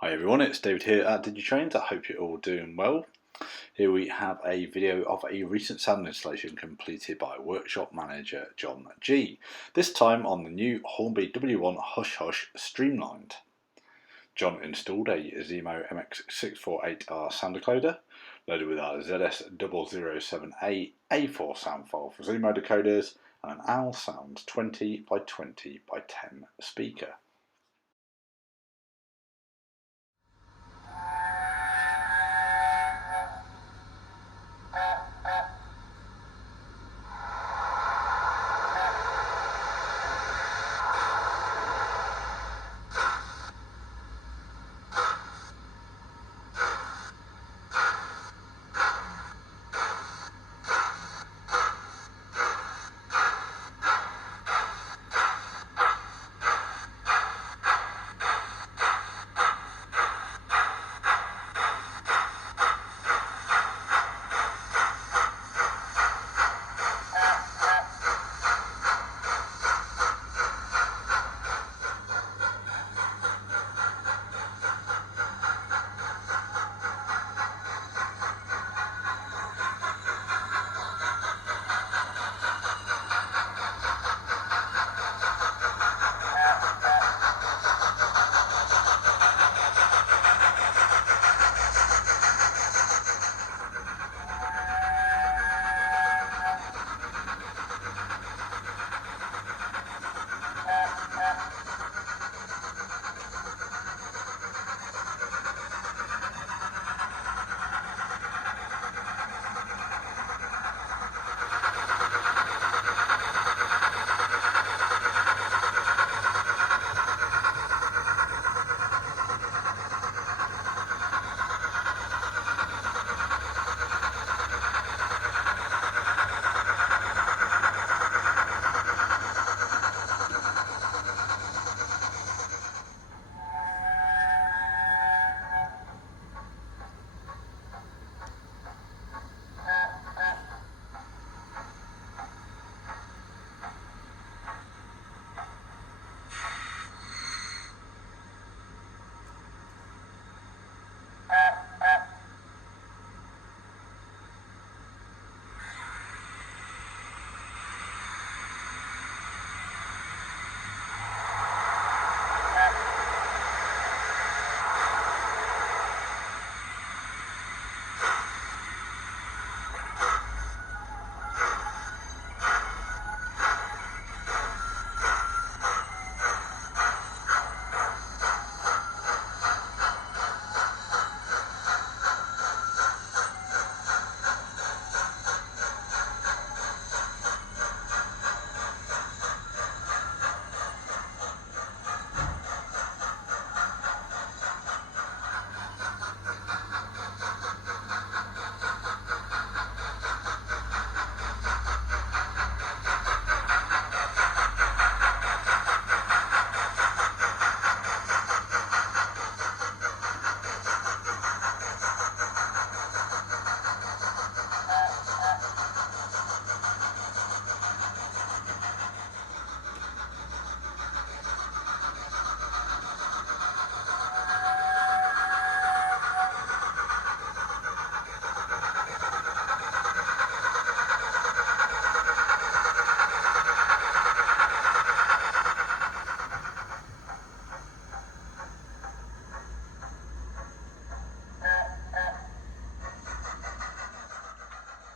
Hi everyone, it's David here at Digitrains. I hope you're all doing well. Here we have a video of a recent sound installation completed by workshop manager John G. This time on the new Hornby W1 Hush Hush Streamlined. John installed a Zemo MX648R sound decoder, loaded with our ZS007A A4 sound file for Zemo decoders and an OWL Sound 20 by 20 by 10 speaker.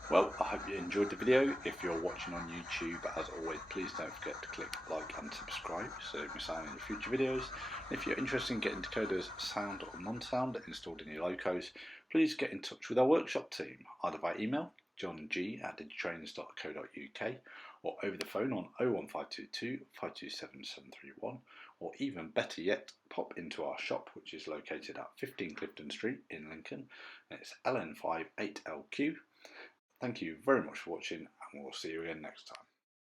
Well, I hope you enjoyed the video. If you're watching on YouTube, as always, please don't forget to click like and subscribe so you don't miss out on any future videos. And if you're interested in getting decoders sound or non-sound installed in your locos, please get in touch with our workshop team, either by email, johng@digitrains.co.uk, or over the phone on 01522 527 731, or even better yet, pop into our shop, which is located at 15 Clifton Street in Lincoln, and it's LN5 8LQ. Thank you very much for watching, and we'll see you again next time.